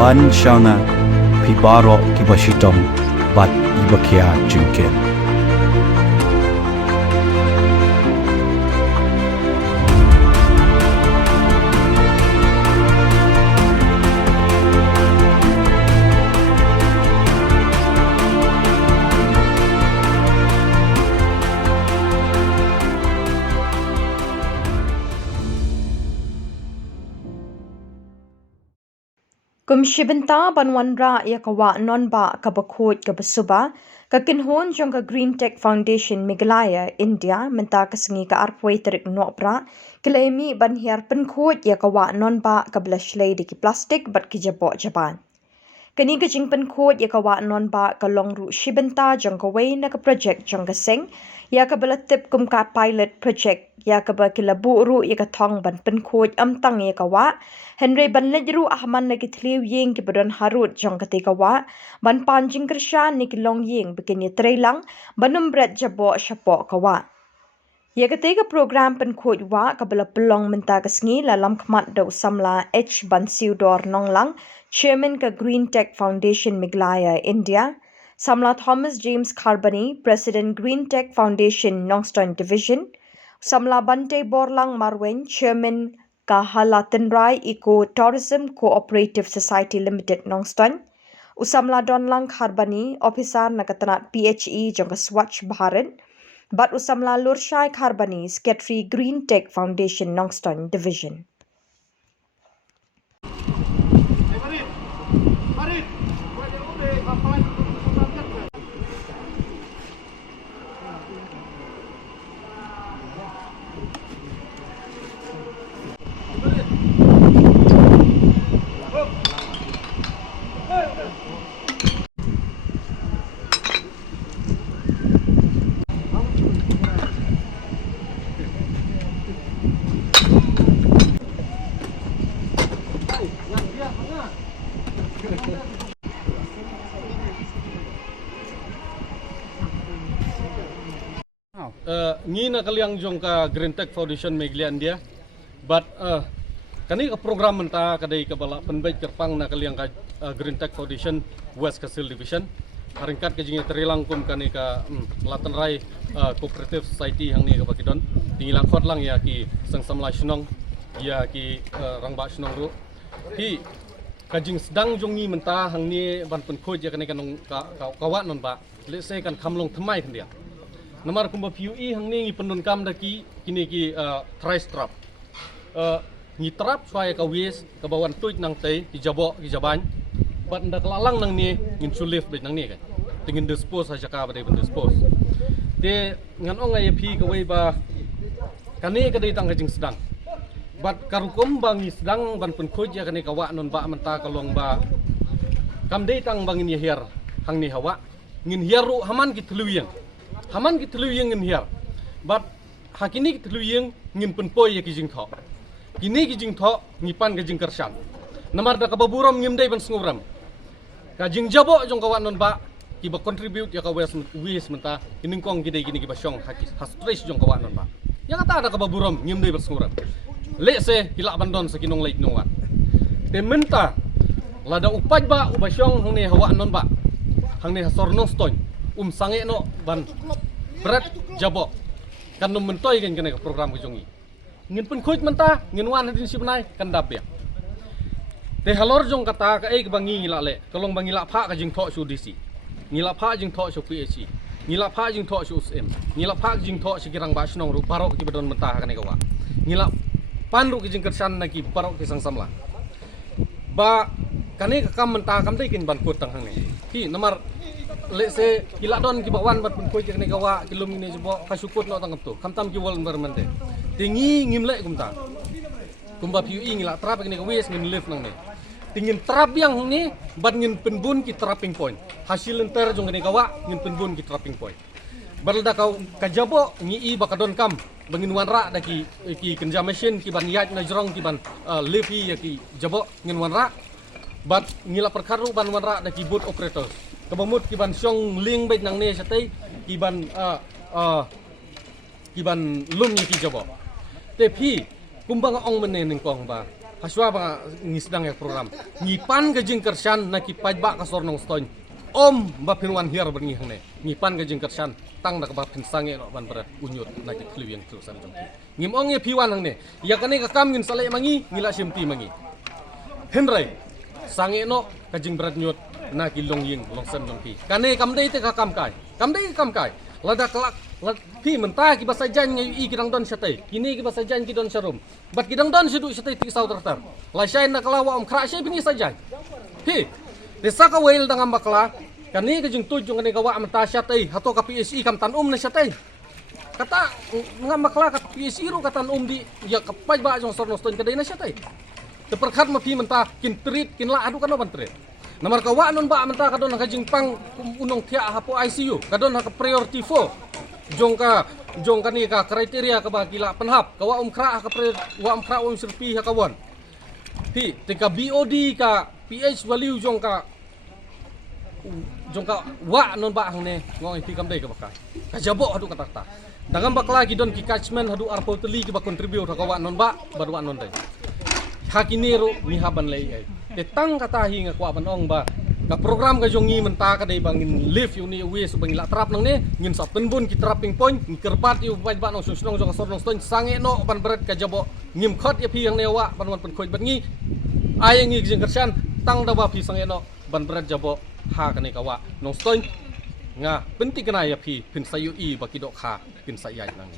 ban shana pibaro kibashitong bat ibakia junken. Kumshibenta banwanra yakawa nonba kabakot kabasuba kakinhon jong ka Green Tech Foundation Meghalaya India menta kasengi ka arpway terik nopra kilaimi banhiar penkot yakawa nonba kablashlay di ki plastik bat ki jabo Japan. Kani ka jing penkot yakawa nonba ka longru shibenta jong ka way na ka project jong ka seng ya ka balatip kum ka pilot project ya ka ba kilabu ru ya ka thong ban penkot amtang ya ka wa Henry ban lejru ahman na kitliw ying ki badon harut jong ka teka wa ban panjing kershan ni ki long ying bikin ya trailang banum bret jabo shapo ka wa ya ka teka program penkot wa ka bala pelong menta kasngi lalam kmat do samla H ban siudor nonglang Chairman ka Green Tech Foundation Meghalaya India Samla Thomas James Carbony, President Green Tech Foundation Nongstoin Division, Samla Bante Borlang Marwen, Chairman ka Halatenrai Eco Tourism Cooperative Society Limited Nongstoin, Usamla Donlang Carbony, Officer nakatanat PHE jong ka Swachh Bharat, Bat Usamla Lurshai Carbony, Secretary Green Tech Foundation Nongstoin Division. Ni na kaliang jong ka Green Tech Foundation Meghalaya India, but kani ka program menta kadai ka bala penbaik terpang na kaliang ka Green Tech Foundation West Kasil Division, haringkat ka jingi terilang kum kani ka Latenrai Cooperative Society hang ni ka bakidon, tingilang khot lang ya ki sangsamla shnong ya ki rangba shnong ru, ki kajing sedang jong ni menta hang ni ban penkhoj ya kani kanong kawat non ba, let's say kan kamlong thamai kan dia. Namar kumba PUE hang ni pendon kam daki kini ki tri strap ni trap suai ka wis ka bawan tuit nang tei ki jabo ki jaban bat ndak lalang nang ni ngin sulif bet nang ni kan tingin dispose saja ka badai dispose te ngan ong ai phi ka wei ba kani ka dei tang kajing sedang bat karukum bangi sedang ban pen khoj ya kani ka wa non ba menta ka long ba kam dei tang bangin ya hier hang ni hawa ngin hieru haman ki thluyeng Haman ki thluyeng ngin hiar, but hakini ki thluyeng ngin penpoy ya ki jing tho. Kini ki jing tho ngipan ka jing kershan. Namar da ka baburam ngim dai ban snguram. Ka jing jabo jong kawan non ba ki ba contribute ya ka wis menta kining kong gidai gini ki ba syong hakis hastres jong kawan non ba. Ya kata da ka baburam ngim dai ban snguram. Le se hilak bandon sakinong lait nongwan. Te menta lada upaj ba ubasyong hang ni hawa non ba. Hang ni hasor Nongstoin. Sange no ban berat jabo kan nom mentoy kan kena program kejongi ngin pen khoj menta ngin wan hadin sibnai kan dap ya te halor jong kata ka ei bangi ngila le kolong bangi la pha ka jing tho su DC ngila pha jing tho su PHC ngila pha jing tho su USM ngila pha jing tho sikirang ba snong ru barok ki badon menta kan ka wa ngila pan ru ki jing kersan na ki barok ki sang samla ba kani ka kam menta kam dei kin ban kut tang hang ni ki namar let's say kila don ki bawan bat pun koi ni gawa kilum ni jebo kasukut no tangam tu kamtam ki wal environment de tingi ngimle kumta kumba PUE ngila trap ni wes ngin live nang ni tingin trap yang ni bat ngin penbun ki trapping point hasil enter jong ni gawa ngin penbun ki trapping point balda kau kajabo ni i bakadon kam bangin wanra da ki kenja machine ki ban yat na jrong ki ban live ya ki jabo ngin wanra bat ngila perkaru ban wanra da ki boat operator kabamut kiban syong ling bet nang ne satay kiban lum ni ki jabo te phi kumbang ong menen ning kong ba haswa bang ngisdang ya program ngipan ka jing kersan na kipaj ba ka sornong stoin om ba pinwan hier bengi hangne ngipan ka jing kersan tang na ka ba pinsange no ban berat unyut na ki kliwing terusan jong ngimong ye piwan hangne ya kane ka kam ngin sale mangi ngila simti mangi henry sange no ka jing berat nyut na ki long ying long sam jong pi kane kam dei te ka kam kai lada kelak pi mentah ki basajan ngai i kidang don satai kini ki basajan ki don sarum bat kidang don sidu satai ti sau tertar la shai na kala wa kra shai bini sajan pi desa ka wel dangam bakla kani ka jing tujung kani ka wa mentah satai hato ka PSI kam tan na satai kata ngam bakla ka PSI ru katan di ya ka paj ba jong sorno ston kadai na satai teperkhat ma pi mentah kin treat kin la adu kan ban treat Namar ka wa non ba mentah kadon ka jing pang unong tia hapo ICU kadon ka priority 4 jong ka ni ka kriteria ka ba gila penhap ka wa kra ka wa kra serpi ha kawan pi tika BOD ka PH value jong ka wa non ba hang ne ngong pi kam dei ka bakai ka jabo hadu ka takta dangam bakla ki don ki catchment hadu arpo teli ki ba contribute ka wa non ba wa non dei hakinero ni haban lei ai tetang kata hinga kwa banong ba ka program ka jongi menta ka dei bangin live yu ni we so bangila trap nang ne ngin sa tenbun ki trapping point ni kerbat yu ba nong susnong jong sornong ston sange no ban berat ka jabo ngim khot ya pi yang newa ban wan pen khoj bat ngi ay ngi jing kersan tang da ba pi sange no ban berat jabo ha ka ne ka wa nong ston nga penting kana ya pi pin sayu i ba ki dok ha pin sayai nang